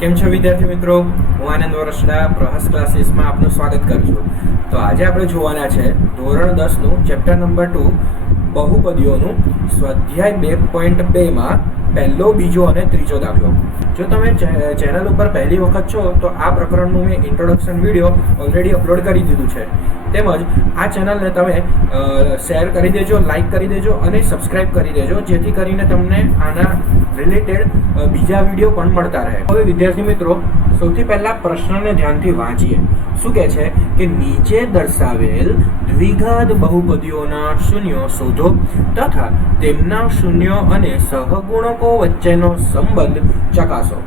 કેમ છો વિદ્યાર્થી મિત્રો? હું આનંદ વરસડા પ્રહાસ ક્લાસીસમાં આપનું સ્વાગત કરું છું. તો આજે આપણે જોવાના છે ધોરણ 10નું ચેપ્ટર નંબર 2 બહુપદીઓનું સ્વાધ્યાય 2.2માં પહેલો, બીજો અને ત્રીજો દાખલો. જો તમે ચેનલ ઉપર પહેલી વખત છો તો આ પ્રકરણનું મેં ઇન્ટ્રોડક્શન વિડીયો ઓલરેડી અપલોડ કરી દીધું છે. તેમજ આ ચેનલને તમે શેર કરી દેજો, લાઇક કરી દેજો અને સબસ્ક્રાઇબ કરી દેજો, જેથી કરીને તમને આના રિલેટેડ બીજા વિડીયો પણ મળતા રહે. હવે વિદ્યાર્થી મિત્રો, સૌથી પહેલા પ્રશ્નને ધ્યાનથી વાંચીએ. શું કહે છે કે નીચે દર્શાવેલ દ્વિઘાત બહુપદીઓના શૂન્યો શોધો તથા તેમના શૂન્યો અને સહગુણકો વચ્ચેનો સંબંધ ચકાસો.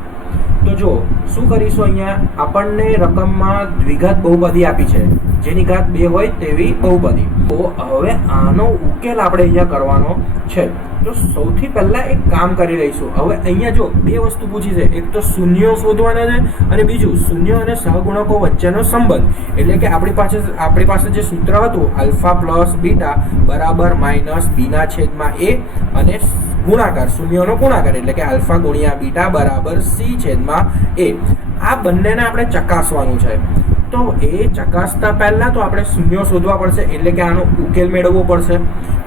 તો જો શું કરીશું, અહીંયા આપણને રકમમાં દ્વિઘાત બહુપદી આપી છે, જેની ઘાત 2 હોય તેવી બહુપદી. તો હવે આનો ઉકેલ આપણે અહીંયા કરવાનો છે. તો સૌથી પહેલા એક કામ કરી લઈશું. હવે અહીંયા જો બે વસ્તુ પૂછી છે, એક તો શૂન્યો શોધવાના છે અને બીજું શૂન્યો અને સહગુણકો વચ્ચેનો સંબંધ. એટલે કે આપણી પાસે જે સૂત્ર હતું આલ્ફા પ્લસ બીટા બરાબર માઇનસ બીના છેદમાં એ અને ગુણાકાર, શૂન્યોનો ગુણાકાર એટલે કે આલ્ફા ગુણ્યા બીટા બરાબર સી છેદમાં એ. આ બંનેને આપણે ચકાસવાનું છે. તો એ ચકાસતા પહેલા તો આપણે શૂન્યો શોધવા પડશે, એટલે કે આનો ઉકેલ મેળવવો પડશે.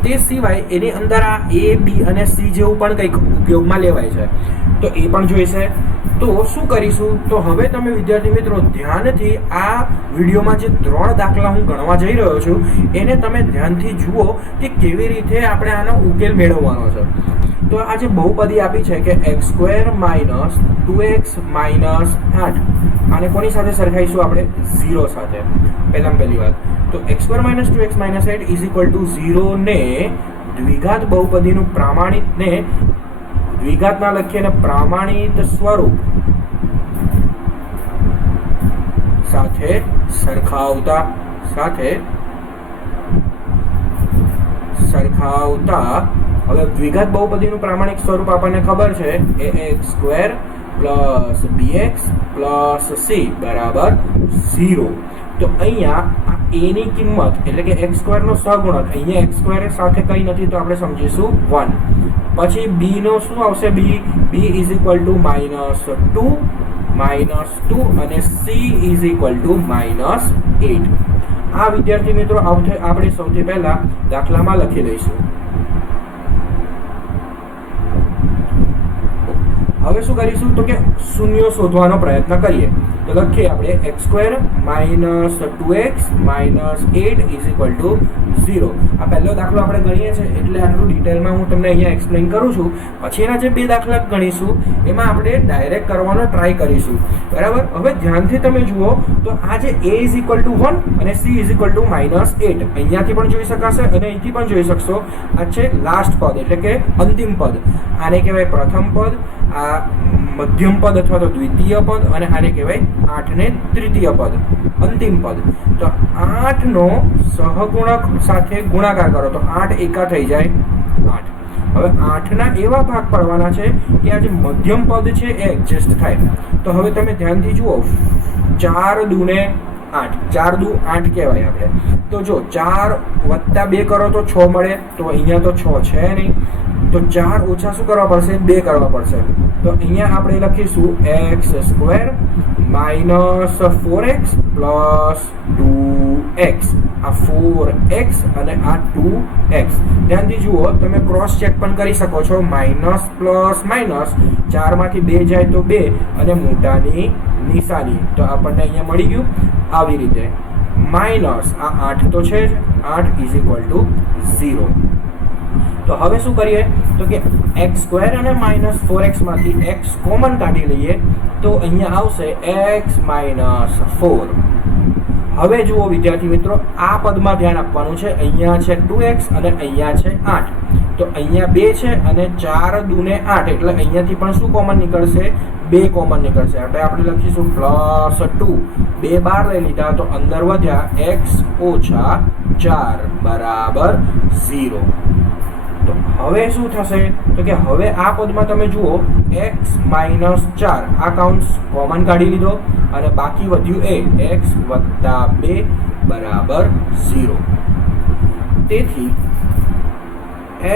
તે સિવાય એની અંદર આ એ, બી અને સી જેવું પણ કંઈક ઉપયોગમાં લેવાય છે, તો એ પણ જોઈશે. તો શું કરીશું, તો હવે તમે વિદ્યાર્થી મિત્રો ધ્યાનથી આ વિડીયોમાં જે 3 દાખલા હું ગણવા જઈ રહ્યો છું એને તમે ધ્યાનથી જુઓ કે કેવી રીતે આપણે આનો ઉકેલ મેળવવાનો છે. તો આ જે બહુપદી આપી છે કે x² - 2x - 8, આને કોની સાથે સરખાઈશું આપણે? 0 સાથે. પહેલી વાત તો x² - 2x - 8 = 0 ને દ્વિઘાત બહુપદીનું પ્રમાણિતને દ્વિઘાત ના લખીએ ને પ્રામાણિત સ્વરૂપ સાથે સરખાવતા હવે દ્વિઘાત બહુપદીનું પ્રામાણિક સ્વરૂપ આપણને ખબર છે, ax² + bx + c બરાબર 0. તો અહીંયા આ a ની કિંમત એટલે કે x² નો સહગુણક, અહીંયા x² સાથે કંઈ નથી તો આપણે સમજીશું 1. પછી b નો શું આવશે? b = -2 અને c = -8. આ વિદ્યાર્થી મિત્રો આપણે સૌથી પહેલા દાખલામાં લખી લઈશું. હવે શું કરીશું તો કે શૂન્યો શોધવાનો પ્રયત્ન કરીએ. તો લખીએ આપણે x² - 2x - 8 = 0. આ પહેલો દાખલો આપણે ગણીએ છીએ એટલે આટલું ડિટેલમાં હું તમને અહીંયા એક્સપ્લેન કરું છું. પછી એના જે 2 દાખલા ગણીશું એમાં આપણે ડાયરેક્ટ કરવાનો ટ્રાય કરીશું. બરાબર? હવે ધ્યાનથી તમે જુઓ તો આ જે a = 1 અને c = -8 અહીંયાથી પણ જોઈ શકાશે અને અહીંથી પણ જોઈ શકશો. આ છે લાસ્ટ પદ એટલે કે અંતિમ પદ. આને કહેવાય પ્રથમ પદ, આ મધ્યમ પદ અથવા તો દ્વિતીય પદ, અને આને કહેવાય 8 ને તૃતીય પદ, અંતિમ પદ. તો 8 નો સહગુણક સાથે ગુણાકાર કરો તો 8 એકા થઈ જાય 8. હવે 8 ના એવા ભાગ પાડવાના છે કે આ જે મધ્યમ પદ છે એ એડજસ્ટ થાય. તો હવે તમે ધ્યાનથી જુઓ, 4 × 2 = 8, 4 × 2 = 8 કહેવાય આપણે. તો જો 4 + 2 કરો તો 6 મળે, તો અહીંયા તો 6 છે નહીં, તો 4 ઓછા શું કરવા પડશે? 2 કરવા પડશે. તો અહીંયા આપણે લખીશું x² - 4x + 2x. આ 4x અને આ 2x. ધ્યાનથી જુઓ, તમે ક્રોસ ચેક પણ કરી શકો છો. માઇનસ પ્લસ માઇનસ, 4 માંથી 2 જાય તો 2 અને મોટાની નિશાની, તો આપણને અહીંયા મળી ગયું આવી રીતે. માઇનસ આ 8 તો છે જ, 8 = 0. તો હવે શું કરીએ તો કે x² અને -4x માંથી x કોમન કાઢી લઈએ તો અહીંયા આવશે x - 4. હવે જુઓ વિદ્યાર્થી મિત્રો, આ પદમાં ધ્યાન આપવાનું છે. અહીંયા છે 2x અને અહીંયા છે 8. તો અહીંયા 2 છે અને 4 × 2 = 8 એટલે અહીંયાથી પણ શું કોમન નીકળશે? 2 કોમન નીકળશે. એટલે આપણે લખીશું +2. 2 બહાર લઈ લીધા તો અંદર વધ્યા x - 4 બરાબર 0. તો હવે શું થશે તો કે હવે આ પદમાં તમે જુઓ x - 4 આ કાઉન્સ કોમન કાઢી લીધો અને બાકી વધ્યું એ x + 2 બરાબર 0. તેથી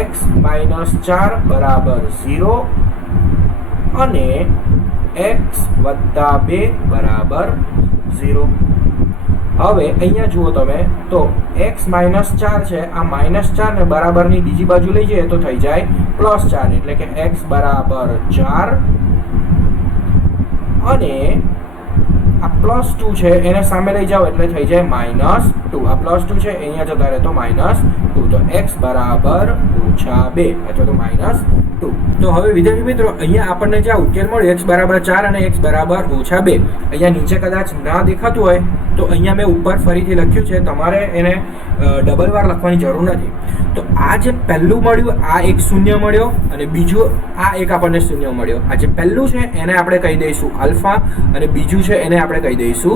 x - 4 બરાબર 0 અને x વત્તા 2 બરાબર 0. હવે અહીંયા જુઓ તમે તો x -4 છે, આ -4 ને બરાબરની બીજી બાજુ લઈ જઈએ તો થઈ જાય +4, એટલે કે x બરાબર 4 અને આ +2 છે એને સામે લઈ જાઓ એટલે થઈ જાય -2. આ +2 છે અહીંયા જતા રહે તો -2, તો x બરાબર -2 અથવા તો -2. તો હવે વિદ્યાર્થી મિત્રો અહીંયા આપણને જે ઉકેલ મળ્યો x બરાબર 4 અને x બરાબર -2, અહીંયા નીચે કદાચ ના દેખાતું હોય તો અહીંયા મેં ઉપર ફરીથી લખ્યું છે, તમારે એને ડબલ વાર લખવાની જરૂર નથી. તો આ જે પહેલું મળ્યું આ એક શૂન્ય મળ્યો અને બીજું આ એક આપણને શૂન્ય મળ્યો. આ જે પહેલું છે એને આપણે કહી દઈશું આલ્ફા અને બીજું છે એને આપણે કહી દઈશું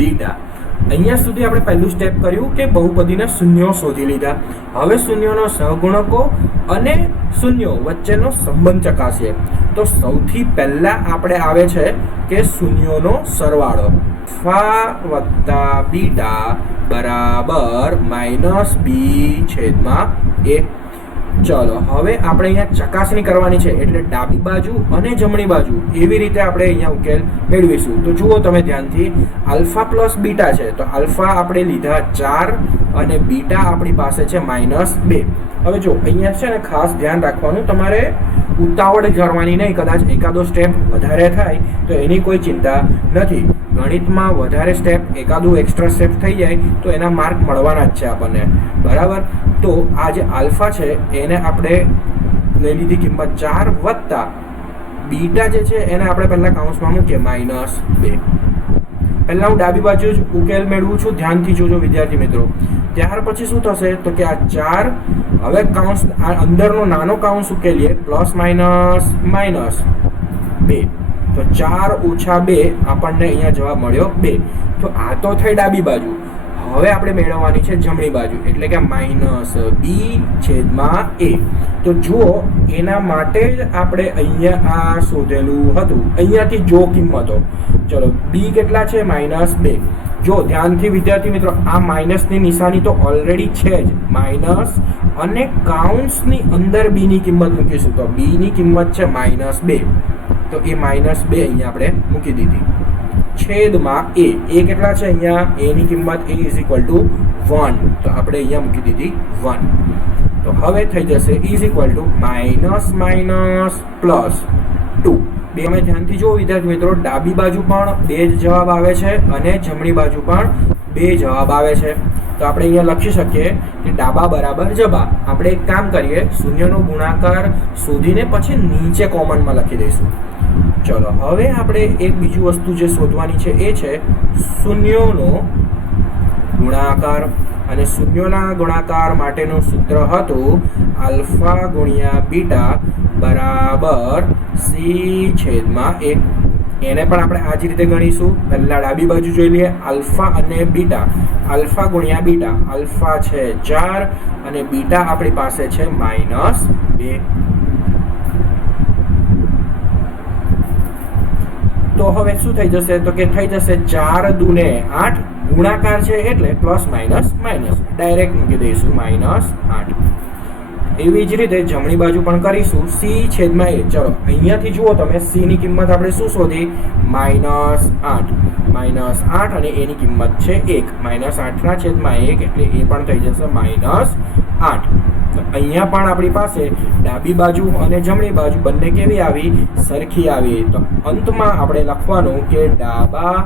બીટા. અહીંયા સુધી આપણે પહેલું સ્ટેપ કર્યું કે બહુપદીના શૂન્યો શોધી લીધા. હવે શૂન્યોનો સહગુણકો અને શૂન્યો વચ્ચેનો સંબંધ ચકાસીએ. તો સૌથી પહેલા આપણે આવે છે કે શૂન્યોનો સરવાળો આલ્ફા વત્તા બીટા બરાબર -b/a. ચલો હવે આપણે અહીંયા ચકાસણી કરવાની છે, એટલે ડાબી બાજુ અને જમણી બાજુ એવી રીતે આપણે અહીંયા ઉકેલ મેળવીશું. તો જુઓ તમે ધ્યાનથી, આલ્ફા પ્લસ બીટા છે, તો આલ્ફા આપણે લીધા 4 અને બીટા આપણી પાસે છે -2. હવે જો અહીંયા છે ને ખાસ ધ્યાન રાખવાનું, તમારે ઉતાવળ કરવાની નહીં. કદાચ એકાદો સ્ટેપ વધારે થાય તો એની કોઈ ચિંતા નથી. ગણિતમાં વધારે સ્ટેપ, એકાદું એક્સ્ટ્રા સ્ટેપ થઈ જાય તો એના માર્ક મળવાના જ છે આપણને, બરાબર. તો આ જે આલ્ફા છે એને આપણે લઈ લીધી કિંમત 4 વત્તા બીટા જે છે એને આપણે પહેલા કાઉન્સમાં મૂકીએ -2. પહેલા હું ડાબી બાજુ જ ઉકેલ મેળવું છું, ધ્યાનથી જોજો વિદ્યાર્થી મિત્રો. ત્યાર પછી શું થશે તો કે આ 4 હવે કાઉન્સ અંદરનો નાનો કાઉન્સ ઉકેલીએ ±2, તો 4 ઓછા 2 આપણને અહીંયા જવાબ મળ્યો 2. તો આ તો થઈ ડાબી બાજુ. હવે આપણે મેળવવાની છે જમણી બાજુ, એટલે કે -b/a. તો જુઓ એના માટે જ આપણે અહીંયા આ શોધેલું હતું, અહીંયાથી જો કિંમતો. ચલો b કેટલા છે -2. જો ધ્યાનથી વિદ્યાર્થી મિત્રો, આ માઇનસની નિશાની તો ઓલરેડી છે જ, માઇનસ અને કાઉન્સની અંદર b ની કિંમત મૂકીશું તો b ની કિંમત છે -2. તો એ -2 અહીંયા આપણે મૂકી દીધી. છેદમાં a કેટલા છે અહીંયા, a ની કિંમત a = 1, તો આપણે અહીંયા મૂકી દીધી 1. તો હવે થઈ જશે +2. બે અમે ધ્યાનથી જુઓ વિદ્યાર્થી મિત્રો, ડાબી બાજુ પણ 2 જ જવાબ આવે છે અને જમણી બાજુ પણ 2 જવાબ આવે છે. તો આપણે અહીંયા લખી શકીએ કે ડાબા બરાબર જબા. આપણે એક કામ કરીએ, શૂન્યનો ગુણાકાર શોધીને પછી નીચે કોમનમાં લખી દઈશું. ચલો હવે આપણે એક બીજું વસ્તુ જે શોધવાની છે એ છે શૂન્યોનો ગુણાકાર. અને શૂન્યોના ગુણાકાર માટેનું સૂત્ર હતું આલ્ફા ગુણ્યા બીટા બરાબર c/a. એને પણ આપણે આ જ રીતે ગણીશું. પહેલા ડાબી બાજુ જોઈ લઈએ, આલ્ફા અને બીટા. આલ્ફા ગુણ્યા બીટા, આલ્ફા છે 4 અને બીટા આપણી પાસે છે -2. તો હવે શું થઈ જશે તો કે થઈ જશે 4 દુને 8, ગુણાકાર છે એટલે પ્લસ માઇનસ ડાયરેક્ટ મૂકી દઈશું -8. એવી જ રીતે જમણી બાજુ પણ કરીશું c/a. ચલો અહીંયાથી જુઓ તમે, c ની કિંમત આપણે શું શોધી -8 અને a ની કિંમત છે 1, -8/1 એટલે એ પણ થઈ જશે -8. અહીંયા પણ આપણી પાસે ડાબી બાજુ અને જમણી બાજુ બંને કેવી આવી, સરખી આવી. તો અંતમાં આપણે લખવાનું કે ડાબા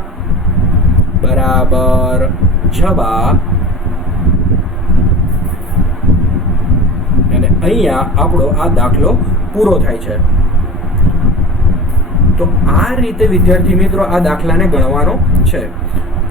બરાબર જબા, અને અહીંયા આપણો આ દાખલો પૂરો થાય છે. તો આ રીતે વિદ્યાર્થી મિત્રો આ દાખલાને ગણવાનો છે.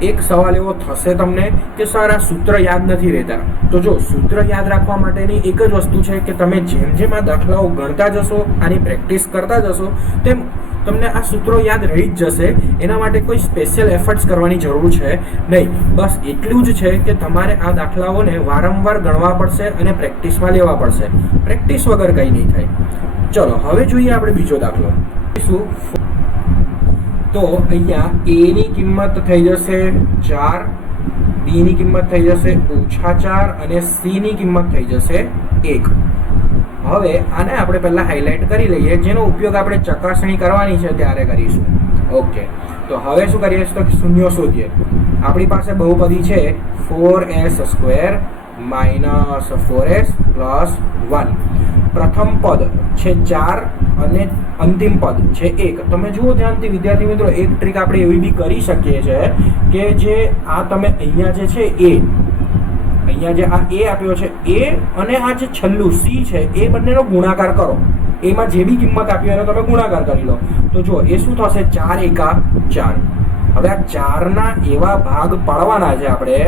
એક સવાલ એવો થશે તમને કે સર આ સૂત્ર યાદ નથી રહેતા. તો જો સૂત્ર યાદ રાખવા માટેની એક જ વસ્તુ છે કે તમે જેમ જેમ આ દાખલાઓ ગણતા જશો, આની પ્રેક્ટિસ કરતા જશો, તેમ તમને આ સૂત્રો યાદ રહી જ જશે. એના માટે કોઈ સ્પેશિયલ એફર્ટ્સ કરવાની જરૂર છે નહીં. બસ એટલું જ છે કે તમારે આ દાખલાઓને વારંવાર ગણવા પડશે અને પ્રેક્ટિસમાં લેવા પડશે. પ્રેક્ટિસ વગર કંઈ નહીં થાય. ચલો હવે જોઈએ આપણે બીજો દાખલો. તો અહીંયા a ની કિંમત થઈ જશે 4, b ની કિંમત થઈ જશે -4 અને c ની કિંમત થઈ જશે 1. હવે આને આપણે પહેલા હાઇલાઇટ કરી લઈએ, જેનો ઉપયોગ આપણે ચકાસણી કરવાની છે ત્યારે કરીશું. ઓકે, તો હવે શું કરીએ તો શૂન્યો શોધીએ. આપણી પાસે બહુપદી છે 4s² માઇનસ 4s પ્લસ 1. પ્રથમ પદ છે 4 અને અંતિમ પદ છે 1. તમે જુઓ ધ્યાનથી વિદ્યાર્થી મિત્રો, એક ટ્રીક આપણે એવી બી કરી શકીએ છીએ કે જે આ તમે અહીંયા જે છે એ અહીંયા જે આ એ આપ્યો છે એ અને આ જે છેલ્લું સી છે એ બંનેનો ગુણાકાર કરો. એમાં જે બી કિંમત આપી એનો તમે ગુણાકાર કરી લો. તો જો એ શું થશે, 4 એકા 4. હવે આ 4ના એવા ભાગ પાડવાના છે આપણે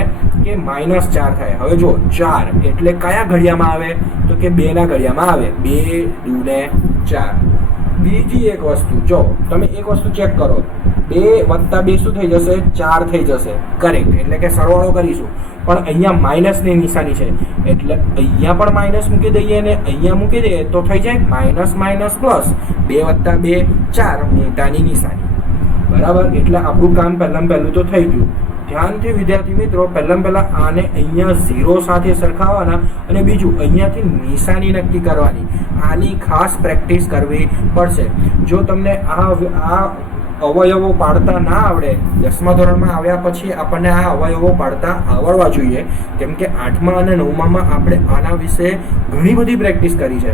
કે -4 થાય. હવે જો 4 એટલે કયા ઘડિયામાં આવે તો કે 2 ના ઘડિયામાં આવે. 2 દૂને 4. બીજી એક વસ્તુ જો તમે એક વસ્તુ ચેક કરો, 2 + 2 શું થઈ જશે, 4 થઈ જશે. કરેક્ટ, એટલે કે સરવાળો કરીશું. પણ અહીંયા માઇનસની નિશાની છે એટલે અહીંયા પણ માઇનસ મૂકી દઈએ અને અહીંયા મૂકી દઈએ તો થઈ જાય માઇનસ માઇનસ પ્લસ. 2 + 2 4, મોટાની નિશાની. બરાબર, એટલે આપણું કામ પહેલું તો થઈ ગયું. ધ્યાનથી વિદ્યાર્થી મિત્રો, પહેલા આને અહીંયા 0 સાથે સરખાવવાના અને બીજું અહીંયાથી નિશાની નક્કી કરવાની. આની ખાસ પ્રેક્ટિસ કરવી પડશે. જો તમને આ અવયવો પાડતા ના આવડે, 10મા ધોરણમાં આવ્યા પછી આપણને આ અવયવો પાડતા આવડવા જોઈએ. કેમ કે 8મા અને 9મામાં આપણે આના વિશે ઘણી બધી પ્રેક્ટિસ કરી છે.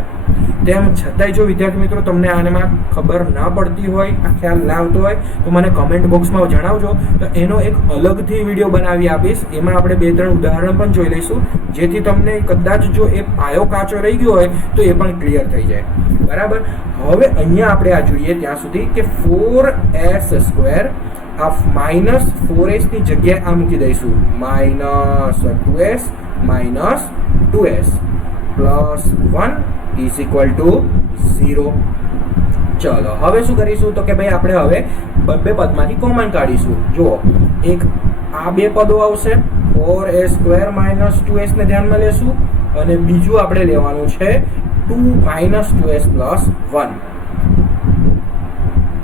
તેમ છતાંય જો વિદ્યાર્થી મિત્રો તમને આનામાં ખબર ના પડતી હોય, આ ખ્યાલ ના આવતો હોય તો મને કમેન્ટ બોક્સમાં જણાવજો. તો એનો એક અલગથી વિડીયો બનાવી આપીશ. એમાં આપણે 2-3 ઉદાહરણ પણ જોઈ લઈશું, જેથી તમને કદાચ જો એ પાયો કાચો રહી ગયો હોય તો એ પણ ક્લિયર થઈ જાય. બરાબર, હવે અહીંયા આપણે આ જોઈએ ત્યાં સુધી કે 4s² આ -4s ની જગ્યાએ આ મૂકી દઈશું, -2s -2s +1 is equal to 0. ચલો હવે શું કરીશું તો કે ભાઈ આપણે હવે બે પદમાંથી કોમન કાઢીશું. જુઓ, એક આ બે પદો આવશે, 4s² - 2s ને ધ્યાનમાં લેશું અને બીજું આપણે લેવાનું છે 2 - 2s + 1.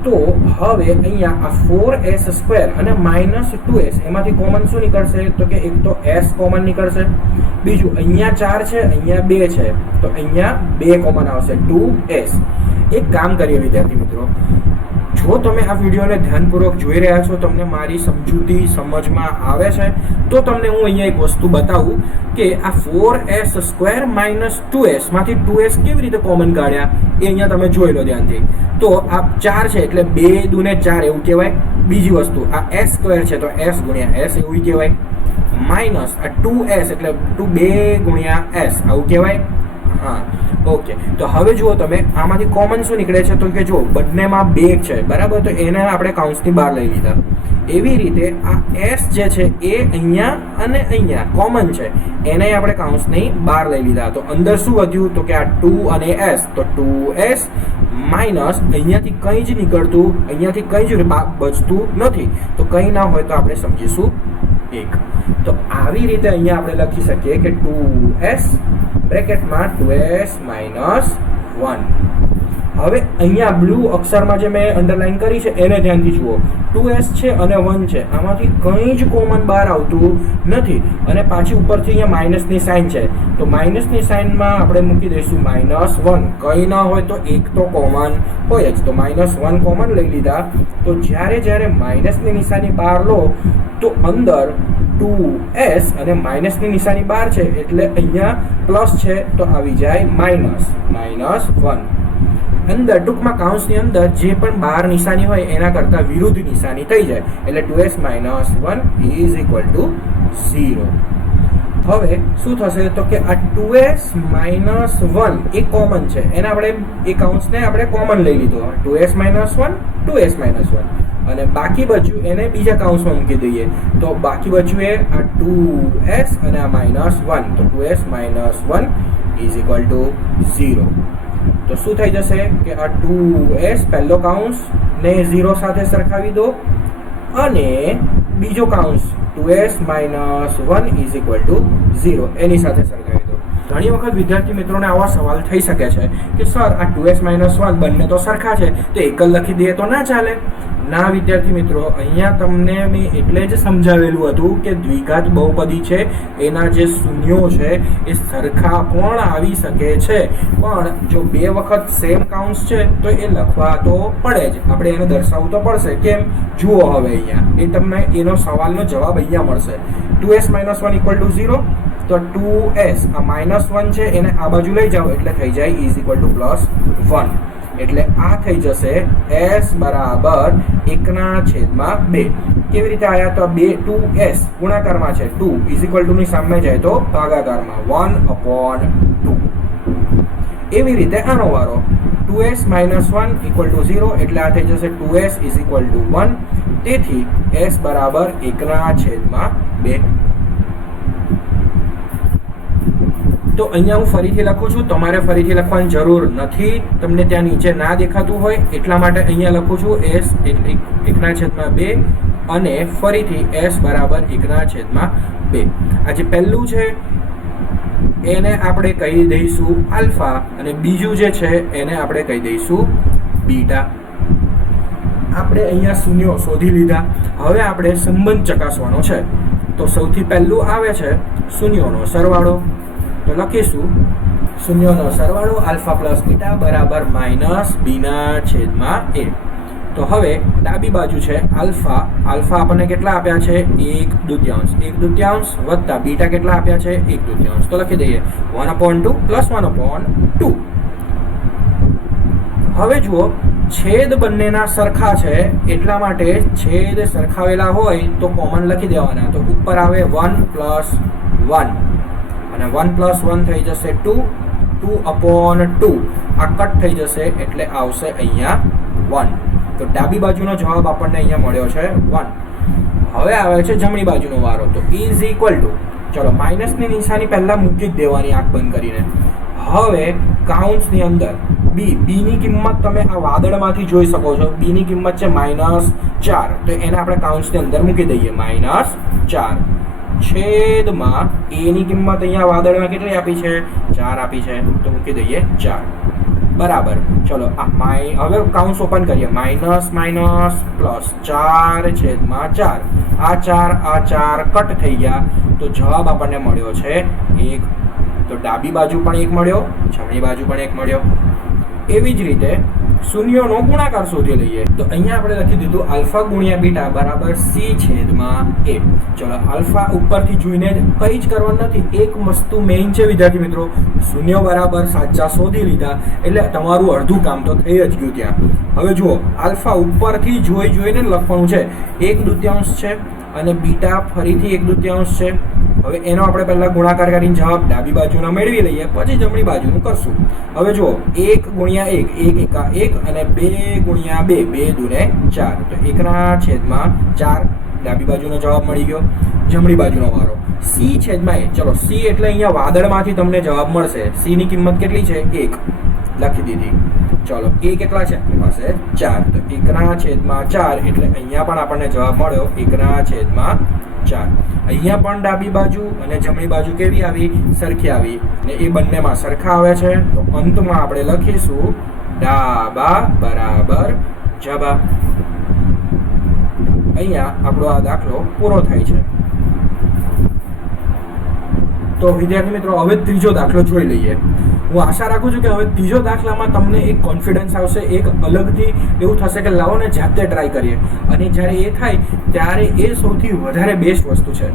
તો હવે અહીંયા આ 4s² અને -2s એમાંથી કોમન શું નીકળશે તો કે એક તો s કોમન નીકળશે, બીજું અહીંયા 4 છે અહીંયા 2 છે તો અહીંયા 2 કોમન આવશે, 2s. એક કામ કરીએ વિદ્યાર્થી મિત્રો, જો તમે આ વિડીયોને ધ્યાનપૂર્વક જોઈ રહ્યા છો, તમને મારી સમજૂતી સમજમાં આવે છે તો તમને હું અહીંયા એક વસ્તુ બતાવું કે આ 4s² - 2s માંથી 2s કેવી રીતે કોમન કાઢ્યા એ અહીંયા તમે જોઈ લો ધ્યાનથી. તો આ 4 છે એટલે 2 દૂને 4 એવું કહેવાય. બીજી વસ્તુ આ s² છે તો s × s એવું કહેવાય. માઇનસ આ 2s એટલે 2 × s આવું કહેવાય. હા, ઓકે. તો હવે જુઓ તમે આમાંથી કોમન શું નીકળે છે તો કે જો બંનેમાં 2 છે, બરાબર, તો એને આપણે કાઉન્સની બહાર લઈ લીધા. એવી રીતે આ s જે છે એ અહીંયા અને અહીંયા કોમન છે, એને આપણે કાઉન્સની બહાર લઈ લીધા. તો અંદર શું વધ્યું તો કે આ 2 અને s, તો 2s માઇનસ અહીંયાથી કંઈ જ નીકળતું, અહીંયાથી કંઈ જ બચતું નથી. તો કંઈ ના હોય તો આપણે સમજીશું 1. તો આવી રીતે અહીંયા આપણે લખી શકીએ કે 2s બ્રેકેટમાં 2s - 1. હવે અહીંયા બ્લુ અક્ષરમાં જે મેં અંડરલાઈન કરી છે એને ધ્યાનથી જુઓ, 2s છે અને 1 છે, આમાંથી કંઈ જ કોમન બહાર આવતું નથી અને પાછી ઉપરથી અહીંયા માઇનસની સાઇન છે તો માઇનસની સાઇનમાં આપણે મૂકી દઈશું -1. કંઈ ના હોય તો એક તો કોમન હોય જ, તો -1 કોમન લઈ લીધા. તો જ્યારે માઇનસની નિશાની બહાર લો તો અંદર 2s અને માઇનસની નિશાની બહાર છે એટલે અહીંયા પ્લસ છે તો આવી જાય -1. અંદર ટૂંકમાં કાઉન્સની અંદર જે પણ બહાર નિશાની હોય એના કરતાં વિરુદ્ધ નિશાની થઈ જાય એટલે 2s - 1 is equal to 0. હવે શું થશે તો કે આ 2s - 1 એ કોમન છે, એને આપણે એ કાઉન્સને આપણે કોમન લઈ લીધો, 2s - 1 2s - 1 અને બાકી બચ્યું એને બીજા કાઉન્સમાં મૂકી દઈએ તો બાકી બચ્યું એ આ 2s અને આ -1, તો 2s - 1 is equal to 0. તો શું થઈ જશે કે આ 2s પહેલો કાઉન્સ ને 0 સાથે સરખાવી દો અને બીજો કાઉન્સ 2s - 1 is equal to 0 એની સાથે સરખાવી દો. ઘણી વખત વિદ્યાર્થી મિત્રોને આવા સવાલ થઈ શકે છે કે સર આ 2s - 1 બંને તો સરખા છે તો એક જ લખી દઈએ તો ના ચાલે? ના વિદ્યાર્થી મિત્રો, અહીંયા તમને મેં એટલે જ સમજાવેલું હતું કે દ્વિઘાત બહુપદી છે એના જે શૂન્યો છે એ સરખા પણ આવી શકે છે, પણ જો બે વખત સેમ કાઉન્ટ્સ છે તો એ લખવા તો પડે જ, આપણે એને દર્શાવવું તો પડશે. કેમ? જુઓ હવે અહીંયા એ તમને એનો સવાલનો જવાબ અહીંયા મળશે. 2s - 1 = 0, તો 2s આ -1 છે એને આ બાજુ લઈ જાઓ એટલે થઈ જાય is equal to +1, એટલે આ થઈ જશે s બરાબર 1/2. કેવી રીતે આયા? તો 2s ગુણાકારમાં છે, 2 is equal to ની સામે જાય તો ભાગાકારમાં 1/2. એવી રીતે આનો વારો 2s - 1 = 0, એટલે આ થઈ જશે 2s is equal to 1. તેથી s બરાબર 1/2. તો અહીંયા હું ફરીથી લખું છું, તમારે ફરીથી લખવાની જરૂર નથી, તમને ત્યાં નીચે ના દેખાતું હોય એટલા માટે અહીંયા લખું છું s 1/2 અને ફરીથી s બરાબર 1/2. આ જે પહેલું છે એને આપણે કહી દઈશું આલ્ફા અને બીજું જે છે એને આપણે કહી દઈશું બીટા. આપણે અહીંયા શૂન્યો શોધી લીધા. હવે આપણે સંબંધ ચકાસવાનો છે. તો સૌથી પહેલું આવે છે શૂન્યોનો સરવાળો. તો લખીશું શૂન્યોનો સરવાળો આલ્ફા પ્લસ બીટા બરાબર -b/a. તો હવે ડાબી બાજુ છે આલ્ફા. આલ્ફા આપણને કેટલા આપ્યા છે? 1/2 વત્તા બીટા કેટલા આપ્યા છે? 1/2. તો લખી દઈએ 1/2 + 1/2. હવે જુઓ, છેદ બંનેના સરખા છે એટલા માટે છેદ સરખાવેલા હોય તો કોમન લખી દેવાના. તો ઉપર આવે 1 + 1 અને 1 + 1 થઈ જશે 2, 2/2. આ કટ થઈ જશે એટલે આવશે અહીંયા 1. તો ડાબી બાજુનો જવાબ આપણને અહીંયા મળ્યો છે 1. હવે આવે છે જમણી બાજુનો વારો. તો ઇઝ ઇક્વલ ટુ, ચલો માઇનસની નિશાની પહેલા મૂકી જ દેવાની આંખ બંધ કરીને. હવે કાઉન્ટ્સની અંદર બી ની કિંમત તમે આ વાદળમાંથી જોઈ શકો છો. બી ની કિંમત છે -4, તો એને આપણે કાઉન્ટ્સની અંદર મૂકી દઈએ -4 છેદમાં a ની કિંમત અહીંયા વાદળમાં કેટલી આપી છે? 4 આપી છે, તો મૂકી દઈએ 4 બરાબર. ચલો હવે કાઉન્ટ્સ ઓપન કરીએ. -4/4. આ 4 કટ થઈ ગયા તો જવાબ આપણને મળ્યો છે 1. તો ડાબી બાજુ પણ 1 મળ્યો, જમણી બાજુ પણ 1 મળ્યો. એવી જ રીતે શૂન્યોનો ગુણાકાર શોધી લઈએ. તો અહીંયા આપણે લખી દીધું આલ્ફા ગુણ્યા બીટા બરાબર c/a. ચલો આલ્ફા ઉપરથી જોઈને કંઈ જ કરવાનું નથી. એક વસ્તુ મેઇન છે વિદ્યાર્થી મિત્રો, શૂન્યો બરાબર સાચા શોધી લીધા એટલે તમારું અડધું કામ તો થઈ જ ગયું ત્યાં. હવે જુઓ, આલ્ફા ઉપરથી જોઈને લખવાનું છે. 1/2 છે અને બીટા ફરીથી 1/2 છે. હવે એનો આપણે પહેલા ગુણાકાર કરીને જવાબ ડાબી બાજુના મેળવી લઈએ, પછી જમણી બાજુનું કરશું. હવે જુઓ, 1 × 1 1 × 1 અને 2 × 2 2 × 4. તો 1/4 ડાબી બાજુનો જવાબ મળી ગયો. જમણી બાજુનો વારો c/a. ચલો c એટલે અહીંયા વાદળમાંથી તમને જવાબ મળશે. c ની કિંમત કેટલી છે? 1 લખી દીધી. ચલો a કેટલા છે આપણી પાસે? 4. તો 1/4 એટલે અહીંયા પણ આપણને જવાબ મળ્યો 1/4. અહીંયા પણ ડાબી બાજુ અને જમણી બાજુ કેવી આવી? સરખી આવી. ને એ બંનેમાં સરખા આવે છે તો અંતમાં આપણે લખીશું ડાબા બરાબર જબા. અહીંયા આપણો આ દાખલો પૂરો થાય છે. તો વિદ્યાર્થી મિત્રો, હવે ત્રીજો દાખલો જોઈ લઈએ. હું આશા રાખું છું કે હવે ત્રીજો દાખલામાં તમને એક કોન્ફિડન્સ આવશે, એક અલગથી એવું થશે કે લાવો ને જાતે ટ્રાય કરીએ. અને જ્યારે એ થાય ત્યારે એ સૌથી વધારે બેસ્ટ વસ્તુ છે.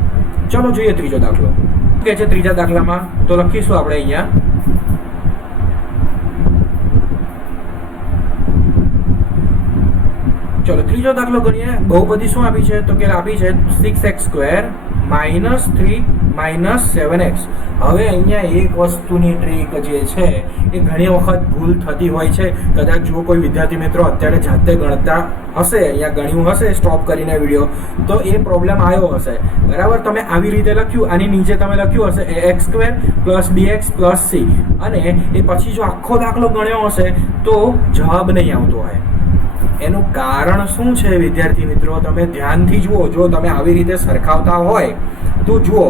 ચલો જોઈએ ત્રીજો દાખલો. કે છે ત્રીજા દાખલામાં તો લખીશું આપણે અહીંયા ચલો ત્રીજો દાખલો ગણીએ. બહુપદી શું આપી છે? તો કે આપી છે 6x² -3 -7x. હવે અહીંયા એક વસ્તુની ટ્રીક જે છે એ ઘણી વખત ભૂલ થતી હોય છે. કદાચ જો કોઈ વિદ્યાર્થી મિત્રો અત્યારે જાતે ગણતા હશે, અહીંયા ગણ્યું હશે સ્ટોપ કરીને વિડીયો, તો એ પ્રોબ્લેમ આવ્યો હશે. બરાબર, તમે આવી રીતે લખ્યું, આની નીચે તમે લખ્યું હશે ax² + bx + c અને એ પછી જો આખો દાખલો ગણ્યો હશે તો જવાબ નહીં આવતો હોય. એનું કારણ શું છે વિદ્યાર્થી મિત્રો? તમે ધ્યાનથી જુઓ. જો તમે આવી રીતે સરખાવતા હોય તો જુઓ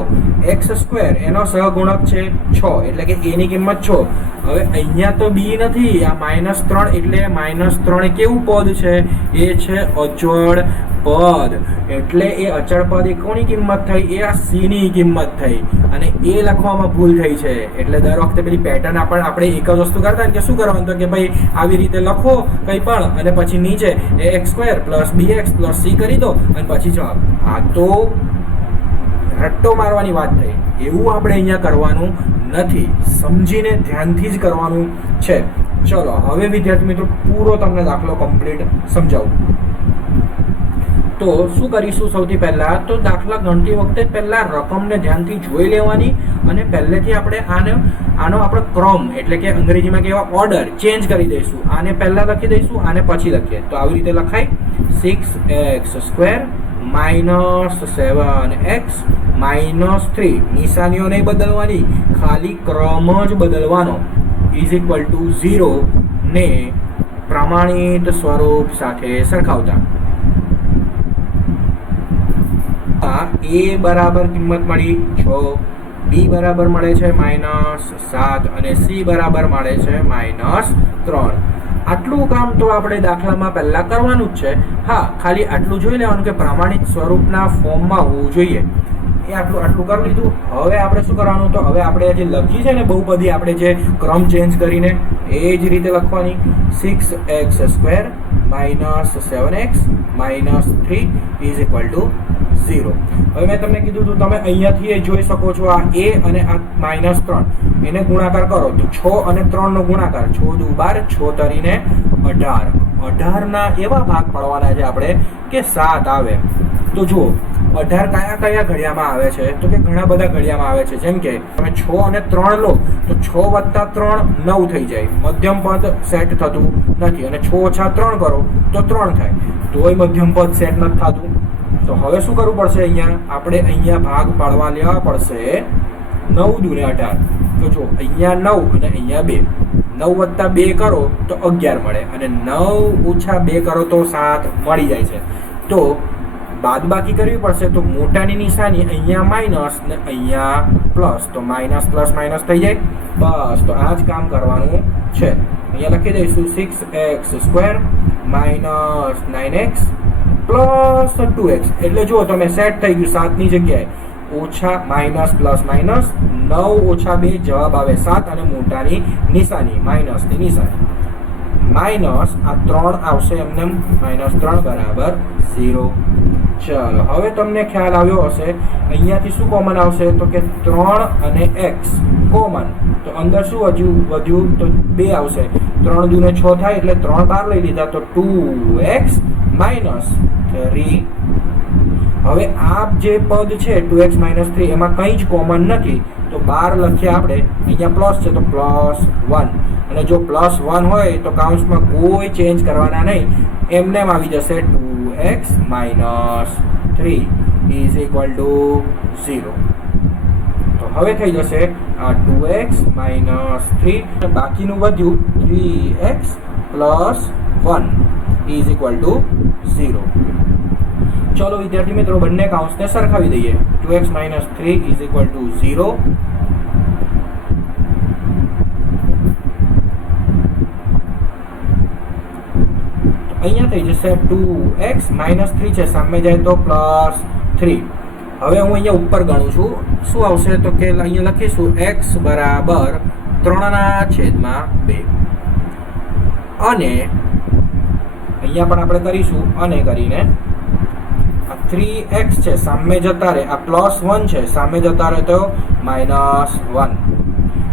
એક્સ સ્ક્વેર એનો સહગુણક છે 6 એટલે કે a ની કિંમત 6. હવે અહીંયા તો b નથી, આ -3 એટલે -3 કેવું પદ છે? એ છે અચળ પદ. એટલે એ અચળ પદ એ કોની કિંમત થઈ? એ આ c ની કિંમત થઈ અને એ લખવામાં ભૂલ થઈ છે. એટલે દર વખતે પેલી પેટર્ન આપણે એક જ વસ્તુ કરતા કે શું કરવાનું તો કે ભાઈ આવી રીતે લખો કંઈ પણ અને પછી નીચે ax² + bx + c કરી દો અને પછી જવાબ. આ તો રટ્ટો મારવાની વાત થઈ. એવું આપણે અહીંયા કરવાનું નથી, સમજીને ધ્યાનથી જ કરવાનું છે. ચલો હવે વિદ્યાર્થી મિત્રો પૂરો તમને દાખલો કમ્પ્લીટ સમજાવું. તો શું કરીશું? સૌથી પહેલા તો દાખલા ગણતી વખતે પહેલા રકમને ધ્યાનથી જોઈ લેવાની અને પહેલેથી આપણે આનો આપણે ક્રમ એટલે કે અંગ્રેજીમાં કહેવા ઓર્ડર ચેન્જ કરી દઈશું. આને પહેલા લખી દઈશું, આને પછી લખીએ. તો આવી રીતે લખાય 6x² -7x -3. નિશાનીઓ નહીં બદલવાની, ખાલી ક્રમ જ બદલવાનો. = 0 ને પ્રમાણિત સ્વરૂપ સાથે સરખાવતા. a બરાબર કિંમત મળી 6, b બરાબર મળે છે -7 અને c બરાબર મળે છે -3. આટલું કામ તો આપણે દાખલામાં પહેલા કરવાનું જ છે. હા, ખાલી આટલું જોઈ લેવાનું કે પ્રમાણિત સ્વરૂપના ફોર્મમાં હોવું જોઈએ. એ આટલું કરી લીધું. હવે આપણે શું કરવાનું? તો હવે આપણે જે લખી છે ને બહુપદી, આપણે જે ક્રમ ચેન્જ કરીને એ જ રીતે લખવાની. 6x² -7x -3 = 0. હવે મેં તમને કીધું હતું, તમે અહીંયાથી એ જોઈ શકો છો, આ a અને આ -3 એને ગુણાકાર કરો તો 6 અને 3 નો ગુણાકાર 6 × 2 = 6 તરીને 18. 18 ના એવા ભાગ પાડવાના છે આપણે કે 7 આવે. તો જુઓ 18 કયા ઘડિયામાં આવે છે? તો કે ઘણા બધા ઘડિયામાં આવે છે. જેમ કે તમે 6 અને 3 લો તો 6 + 3 9 થઈ જાય, મધ્યમ પદ સેટ થતું નથી. અને 6 - 3 કરો તો 3 થાય, તોય મધ્યમ પદ સેટ નથી થતું. તો હવે શું કરવું પડશે? આપણે અહીંયા ભાગ પાડવા લેવા પડશે 9 × 18. તો જો અહીંયા 9 અને અહીંયા 2. 9 + 2 કરો તો 11 મળે અને 9 - 2 કરો તો 7 મળી જાય છે. તો બાદબાકી કરવી પડશે. તો મોટાની નિશાની અહીંયા માઇનસ ને અહીંયા પ્લસ, તો માઇનસ પ્લસ માઇનસ થઈ જાય. બસ, તો આ જ કામ કરવાનું છે. અહીંયા લખી દઈશું 6x² -9x + 2x. એટલે જુઓ તમે સેટ થઈ ગયું. 7 ની જગ્યાએ ઓછા માઇનસ પ્લસ માઇનસ 9 - 2 જવાબ આવે 7 અને મોટાની નિશાની માઇનસની નિશાની માઇનસ આ 3 આવશે એમને -3 = 0. ચલો હવે તમને ખ્યાલ આવ્યો હશે. અહીંયાથી શું કોમન આવશે? તો કે 3 અને x કોમન. તો અંદર શું વધ્યું? તો 2 આવશે. 3 × 2 = 6 થાય એટલે 3 બહાર લઈ લીધા તો 2x -3. હવે આ જે પદ છે 2x -3 એમાં કંઈ જ કોમન નથી, તો 12 લખીએ આપણે. અહીંયા પ્લસ છે તો +1 અને જો +1 હોય તો કાઉન્સમાં કોઈ ચેન્જ કરવાના નહીં, એમને આવી જશે 2x -3 = 0. તો હવે થઈ જશે આ 2x -3 બાકીનું વધ્યું 3x + 1 = 0. ચલો વિદ્યાર્થી મિત્રો બંને કાઉન્સને સરખાવી દઈએ. 2x -3 = 0. અહીંયા થઈ જશે 2x -3 છે, સામે જાય તો +3. હવે હું અહીંયા ઉપર ગણું છું. શું આવશે? તો કે અહીંયા લખીશું x = 3/2 અને અહીંયા પણ આપણે કરીશું અને કરીને 3x છે સામે જતા રહે, આ +1 છે સામે જતા રહે તો -1.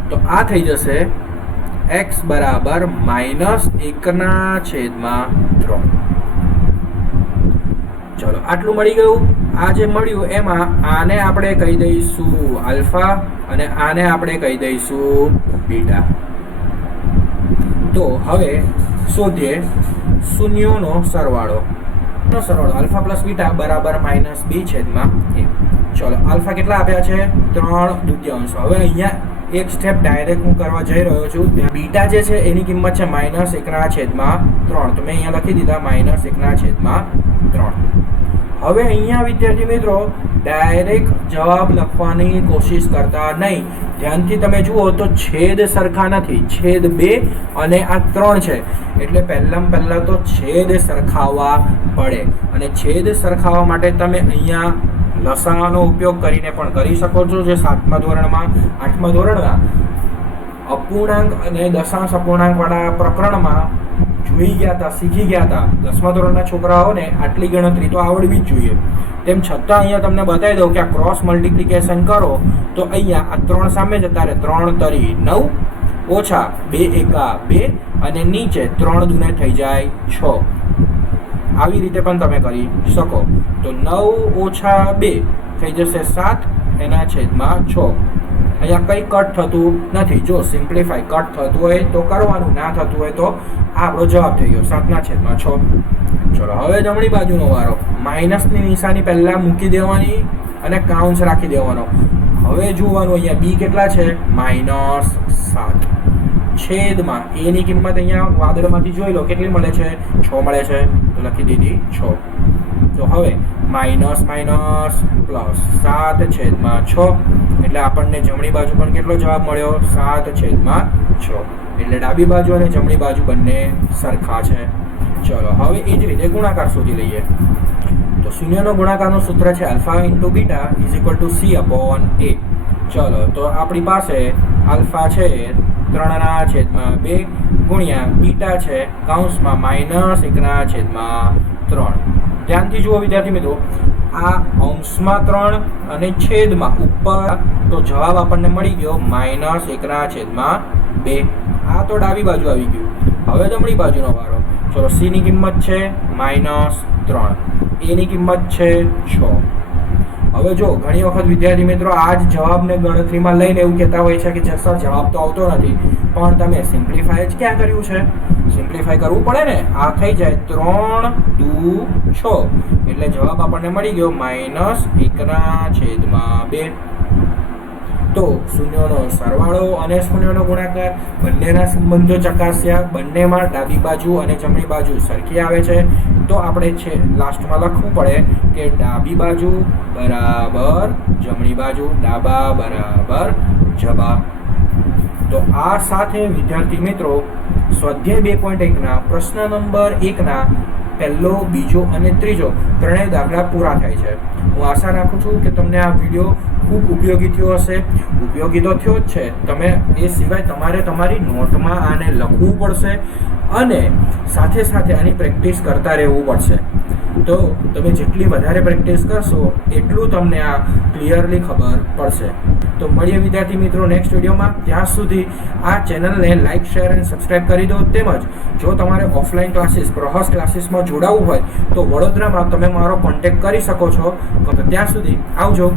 તો આ થઈ જશે x = -1/3. ચલો આટલું મળી ગયું. આ જે મળ્યું એમાં આને આપણે કહી દઈશું આલ્ફા અને આને આપણે કહી દઈશું બીટા. તો હવે શોધીએ શૂન્યોનો સરવાળો. Alpha + beta = -b/a. ચલો આલ્ફા કેટલા આપ્યા છે? 3/2. હવે અહીંયા એક સ્ટેપ ડાયરેક્ટ હું કરવા જઈ રહ્યો છું. બીટા જે છે એની કિંમત છે -1/3. તો મેં અહીંયા લખી દીધા -1/3. હવે અહીંયા વિદ્યાર્થી મિત્રો ડાયરેક્ટ જવાબ લખવાની કોશિશ કરતા નહીં. ધ્યાનથી તમે જુઓ તો છેદ સરખા નથી, છેદ 2 અને આ 3 છે એટલે પહેલા તો છેદ સરખાવવા પડે. અને છેદ સરખાવવા માટે તમે અહીંયા લસાઅનો ઉપયોગ કરીને પણ કરી શકો છો, જે 7મા ધોરણમાં 8મા ધોરણમાં અપૂર્ણાંક અને દશાંશ અપૂર્ણાંક વાળા પ્રકરણમાં જોઈ ગયા હતા, શીખી ગયા હતા. 10મા ધોરણના છોકરાઓને આટલી ગણતરી તો આવડવી જ જોઈએ. તેમ છતાં અહીંયા તમને બતાવી દઉં કે આ ક્રોસ મલ્ટિપ્લિકેશન કરો તો અહીંયા આ 3 સામે જતા રહે, 3 તરી 9 ઓછા 2 એકા 2 અને નીચે 3 દૂને થઈ જાય 6. આવી રીતે પણ તમે કરી શકો. તો 9 ઓછા 2 થઈ જશે 7 એના છેદમાં 6. અહીંયા કંઈ કટ થતું નથી. જો સિમ્પ્લિફાય કટ થતું હોય તો કરવાનું, ના થતું હોય તો આપણો જવાબ થઈ ગયો 7 ના છેદમાં 6. ચલો હવે જમણી બાજુનો વારો. માઇનસની નિશાની પહેલા મૂકી દેવાની અને કાઉન્સ રાખી દેવાનો. હવે જોવાનું અહીંયા બી કેટલા છે, -7 છેદમાં એની કિંમત અહીંયા વાદળમાંથી જોઈ લો કેટલી મળે છે, 6 મળે છે તો લખી દીધી 6. તો હવે માઇનસ માઇનસ પ્લસ 7 છેદમાં 6 એટલે આપણને જમણી બાજુ પણ કેટલો જવાબ મળ્યો, 7 છેદમાં 6. એટલે ડાબી બાજુ અને જમણી બાજુ બંને સરખા છે. ચલો હવે એ જ રીતે ગુણાકાર શોધી લઈએ. તો શૂન્યનો ગુણાકારનું સૂત્ર છે alpha into beta is equal to C upon A. ચલો તો આપણી પાસે આલ્ફા છે 3 છેદમાં 2 ગુણ્યા બીટા છે કૌંસમાં -1/3. ધ્યાનથી જુઓ વિદ્યાર્થી મિત્રો, આ અંશમાં 3 અને છેદમાં ઉપર તો જવાબ આપણને મળી ગયો -1/2. આ તો ડાબી બાજુ આવી ગયું. હવે જમણી બાજુનો વારો. ચલો સી ની કિંમત છે -3, એ ની કિંમત છે 6. હવે જો ઘણી વખત વિદ્યાર્થી મિત્રો આ જ જવાબને ગણતરીમાં લઈને એવું કહેતા હોય છે કે સર જવાબ તો આવતો નથી, પણ તમે સિમ્પ્લિફાય જ ક્યાં કર્યું છે? સિમ્પ્લિફાય કરવું પડે ને. આ થઈ જાય 3 2 6 એટલે જવાબ આપણને મળી ગયો -1/2. તો શૂન્યનો સરવાળો અને શૂન્યનો ગુણાકાર બંનેના સંબંધો ચકાસ્યા. બંનેમાં ડાબી બાજુ અને જમણી બાજુ સરખી આવે છે. તો આપણે છે લાસ્ટમાં લખવું પડે કે ડાબી બાજુ બરાબર જમણી બાજુ, ડાબા બરાબર જબા. તો આ સાથે વિદ્યાર્થી મિત્રો સ્વાધ્યાય 2.1 પ્રશ્ન નંબર 1 પહેલો, બીજો અને ત્રીજો ત્રણેય દાખલા પૂરા થાય છે. હું આશા રાખું છું કે તમને આ વિડીયો ખૂબ ઉપયોગી થયો હશે. ઉપયોગી તો થયો જ છે, તમે એ સિવાય તમારે તમારી નોટમાં આને લખવું પડશે અને સાથે સાથે આની પ્રેક્ટિસ કરતા રહેવું પડશે. તો તમે જેટલી વધારે પ્રેક્ટિસ કરશો એટલું તમને આ ક્લિયરલી ખબર પડશે. તો મળીએ વિદ્યાર્થી મિત્રો નેક્સ્ટ વિડીયોમાં. ત્યાં સુધી આ ચેનલને લાઇક, શેર અને સબસ્ક્રાઇબ કરી દો. તેમજ જો તમારે ઓફલાઈન ક્લાસીસ પ્રહસ ક્લાસીસમાં જોડાવવું હોય તો વડોદરામાં તમે મારો કોન્ટેક્ટ કરી શકો છો. તો ત્યાં સુધી આવજો.